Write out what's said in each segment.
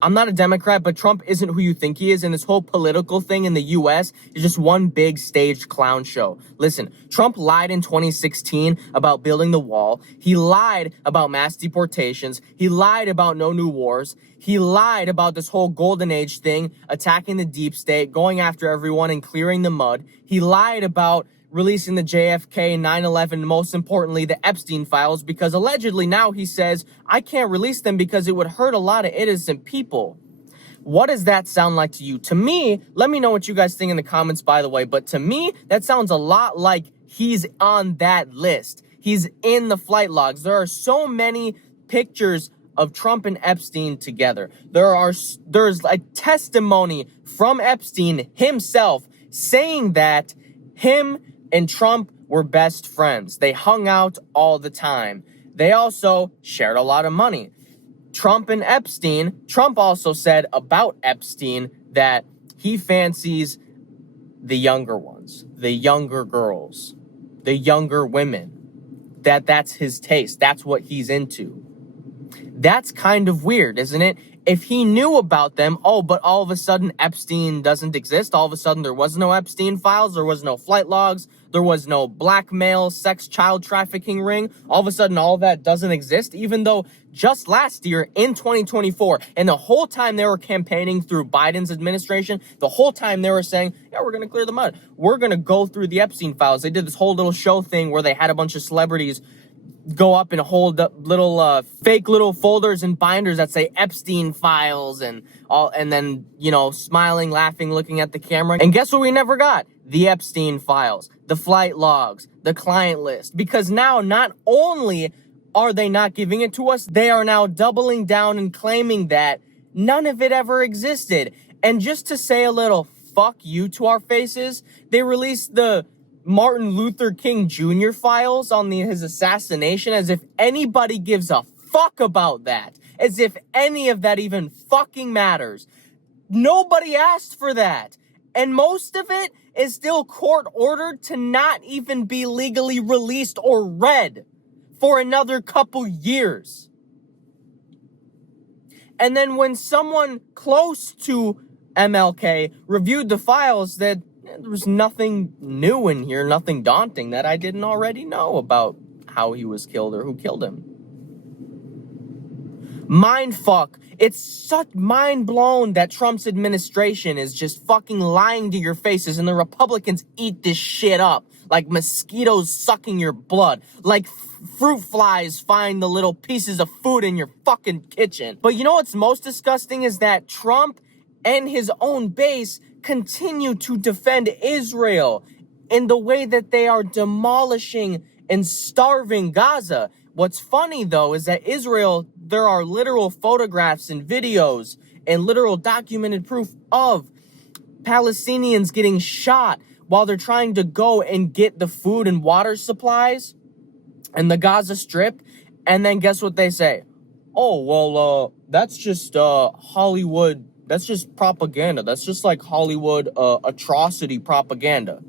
I'm not a Democrat, but Trump isn't who you think he is, and this whole political thing in the U.S. is just one big staged clown show. Listen, Trump lied in 2016 about building the wall. He lied about mass deportations. He lied about no new wars. He lied about this whole golden age thing, attacking the deep state, going after everyone and clearing the mud. He lied about releasing the JFK 9/11, most importantly, the Epstein files, because allegedly now he says, I can't release them because it would hurt a lot of innocent people. What does that sound like to you? To me, let me know what you guys think in the comments, by the way, but to me, that sounds a lot like he's on that list. He's in the flight logs. There are so many pictures of Trump and Epstein together. There's like testimony from Epstein himself saying that him and Trump were best friends. They hung out all the time. They also shared a lot of money. Trump and Epstein, Trump also said about Epstein that he fancies the younger ones, the younger girls, the younger women, that's his taste. That's what he's into. That's kind of weird, isn't it? If he knew about them, but all of a sudden Epstein doesn't exist. All of a sudden there was no Epstein files. There was no flight logs. There was no blackmail, sex, child trafficking ring. All of a sudden all that doesn't exist, even though just last year in 2024, and the whole time they were campaigning through Biden's administration, the whole time they were saying, yeah, we're going to clear the mud. We're going to go through the Epstein files. They did this whole little show thing where they had a bunch of celebrities go up and hold up little fake little folders and binders that say Epstein files and then, you know, smiling, laughing, looking at the camera. And guess what we never got? The Epstein files, the flight logs, the client list. Because now not only are they not giving it to us, they are now doubling down and claiming that none of it ever existed. And just to say a little fuck you to our faces, they released the Martin Luther King Jr. files on his assassination, as if anybody gives a fuck about that. As if any of that even fucking matters. Nobody asked for that. And most of it is still court-ordered to not even be legally released or read for another couple years. And then when someone close to MLK reviewed the files, that there was nothing new in here, nothing daunting that I didn't already know about how he was killed or who killed him. Mindfuck. It's such mind blown that Trump's administration is just fucking lying to your faces, and the Republicans eat this shit up like mosquitoes sucking your blood, like fruit flies find the little pieces of food in your fucking kitchen. But you know what's most disgusting is that Trump and his own base continue to defend Israel in the way that they are demolishing and starving Gaza. What's funny, though, is that Israel, there are literal photographs and videos and literal documented proof of Palestinians getting shot while they're trying to go and get the food and water supplies in the Gaza Strip. And then guess what they say? Oh, well, that's just Hollywood. That's just propaganda. That's just like Hollywood atrocity propaganda.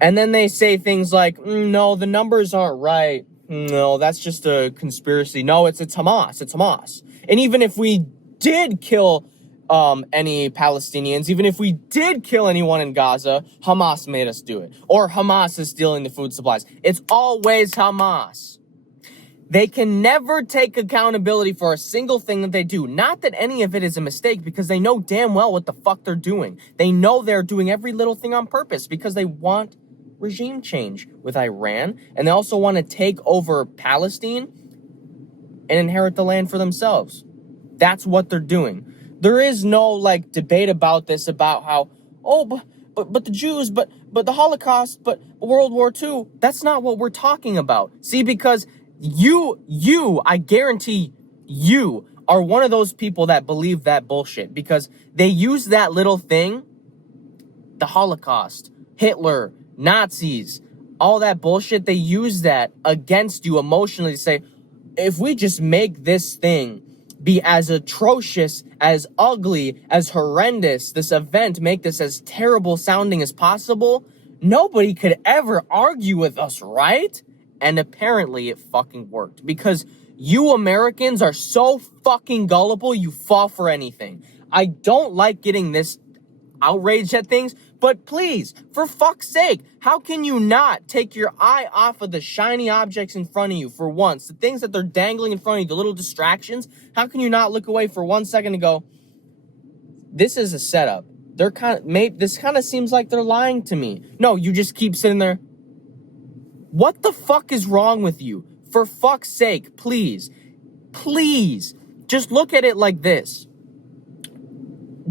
And then they say things like, no, the numbers aren't right. No, that's just a conspiracy. No, it's Hamas. It's Hamas. And even if we did kill any Palestinians, even if we did kill anyone in Gaza, Hamas made us do it. Or Hamas is stealing the food supplies. It's always Hamas. They can never take accountability for a single thing that they do. Not that any of it is a mistake, because they know damn well what the fuck they're doing. They know they're doing every little thing on purpose because they want regime change with Iran. And they also want to take over Palestine and inherit the land for themselves. That's what they're doing. There is no like debate about this, about how, but the Jews, but the Holocaust, but World War II. That's not what we're talking about. See, because I guarantee you are one of those people that believe that bullshit, because they use that little thing, the Holocaust, Hitler, Nazis, all that bullshit, they use that against you emotionally to say, if we just make this thing be as atrocious, as ugly, as horrendous, this event, make this as terrible sounding as possible, nobody could ever argue with us, right? And apparently it fucking worked, because You Americans are so fucking gullible, you fall for anything. I don't like getting this outraged at things, but please, for fuck's sake, how can you not take your eye off of the shiny objects in front of you for once? The things that they're dangling in front of you, the little distractions, how can you not look away for 1 second and go, this is a setup. This kind of seems like they're lying to me. No, you just keep sitting there. What the fuck is wrong with you? For fuck's sake, please, just look at it like this.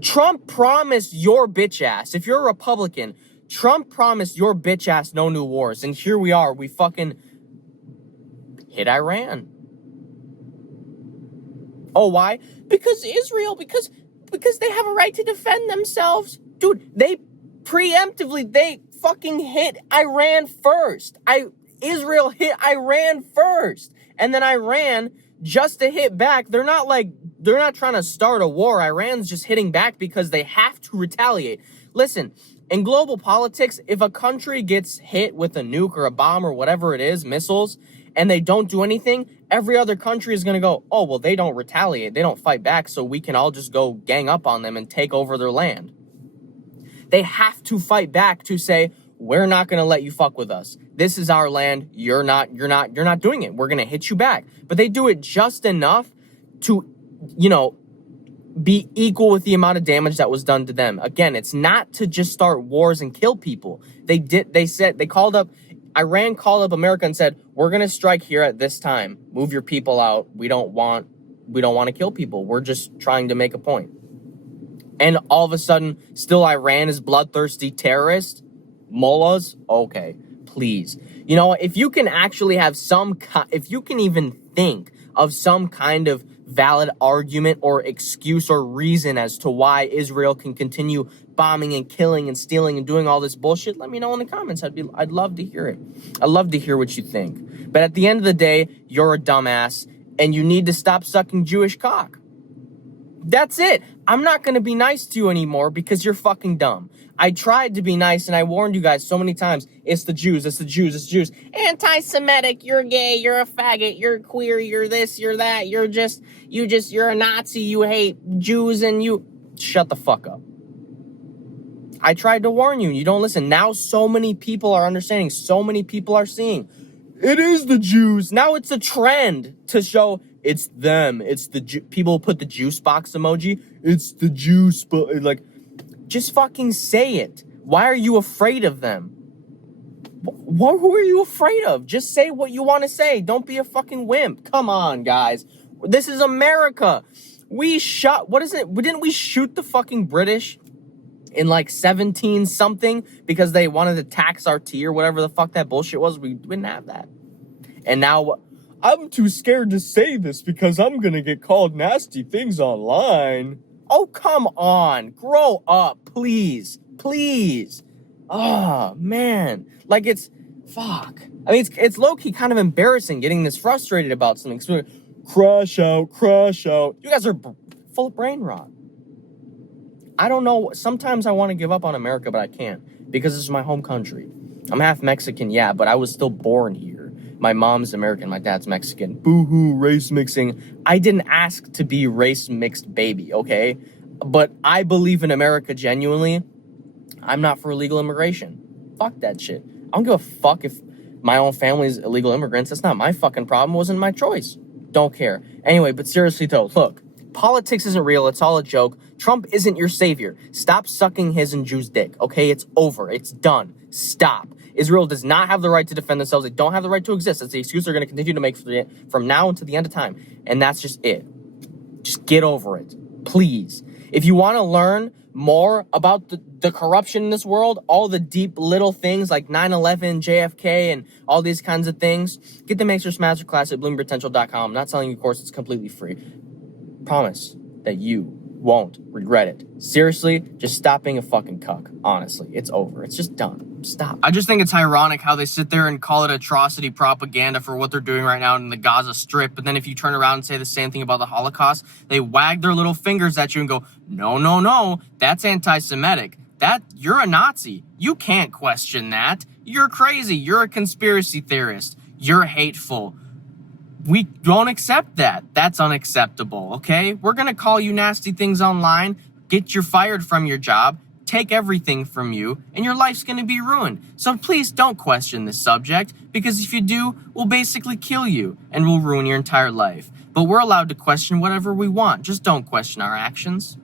Trump promised your bitch ass, if you're a Republican, Trump promised your bitch ass no new wars. And here we are, we fucking hit Iran. Oh, why? Because Israel, because they have a right to defend themselves. Dude, they fucking hit Iran first. Israel hit Iran first. And then Iran, just to hit back, they're not trying to start a war. Iran's just hitting back because they have to retaliate. Listen, in global politics, if a country gets hit with a nuke or a bomb or whatever it is, missiles, and they don't do anything, every other country is going to go, oh, well, they don't retaliate. They don't fight back, so we can all just go gang up on them and take over their land. They have to fight back to say, we're not going to let you fuck with us. This is our land. You're not doing it. We're going to hit you back. But they do it just enough to, be equal with the amount of damage that was done to them. Again, it's not to just start wars and kill people. Iran called up America and said, we're going to strike here at this time. Move your people out. We don't want to kill people. We're just trying to make a point. And all of a sudden, still Iran is bloodthirsty terrorists? Mullahs? Okay, please. If you can actually have if you can even think of some kind of valid argument or excuse or reason as to why Israel can continue bombing and killing and stealing and doing all this bullshit, let me know in the comments. I'd love to hear it. I'd love to hear what you think. But at the end of the day, you're a dumbass and you need to stop sucking Jewish cock. That's it. I'm not going to be nice to you anymore because you're fucking dumb. I tried to be nice and I warned you guys so many times. It's the Jews, it's the Jews, it's the Jews. Anti-Semitic, you're gay, you're a faggot, you're queer, you're this, you're that, you're a Nazi, you hate Jews and you... Shut the fuck up. I tried to warn you and you don't listen. Now so many people are understanding, so many people are seeing. It is the Jews. Now it's a trend to show it's them. It's the people put the juice box emoji. It's the juice, but just fucking say it. Why are you afraid of them? Who are you afraid of? Just say what you want to say. Don't be a fucking wimp. Come on, guys. This is America. Didn't we shoot the fucking British in 17 something because they wanted to tax our tea or whatever the fuck that bullshit was? We didn't have that. And now I'm too scared to say this because I'm going to get called nasty things online. Oh, come on. Grow up, please. Please. Oh, man. Fuck. I mean, it's low-key kind of embarrassing getting this frustrated about something. Crash out. You guys are full of brain rot. I don't know. Sometimes I want to give up on America, but I can't because this is my home country. I'm half Mexican, yeah, but I was still born here. My mom's American, my dad's Mexican. Boo-hoo, race mixing. I didn't ask to be race mixed baby, okay? But I believe in America genuinely. I'm not for illegal immigration. Fuck that shit. I don't give a fuck if my own family's illegal immigrants. That's not my fucking problem. It wasn't my choice. Don't care. Anyway, but seriously though, look. Politics isn't real. It's all a joke. Trump isn't your savior. Stop sucking his and Jews' dick, okay? It's over. It's done. Stop. Israel does not have the right to defend themselves. They don't have the right to exist. That's the excuse they're going to continue to make from now until the end of time. And that's just it. Just get over it. Please. If you want to learn more about the corruption in this world, all the deep little things like 9/11, JFK, and all these kinds of things, get the Master's Masterclass at bloompotential.com. I'm not selling you a course. It's completely free. Promise that you won't regret it. Seriously, just stop being a fucking cuck. Honestly, it's over. It's just done. Stop. I just think it's ironic how they sit there and call it atrocity propaganda for what they're doing right now in the Gaza Strip, but then if you turn around and say the same thing about the Holocaust, they wag their little fingers at you and go, no, that's anti-Semitic. You're a Nazi. You can't question that. You're crazy. You're a conspiracy theorist. You're hateful. We don't accept that. That's unacceptable, okay? We're gonna call you nasty things online, get you fired from your job, take everything from you, and your life's gonna be ruined. So please don't question this subject, because if you do, we'll basically kill you and we'll ruin your entire life. But we're allowed to question whatever we want. Just don't question our actions.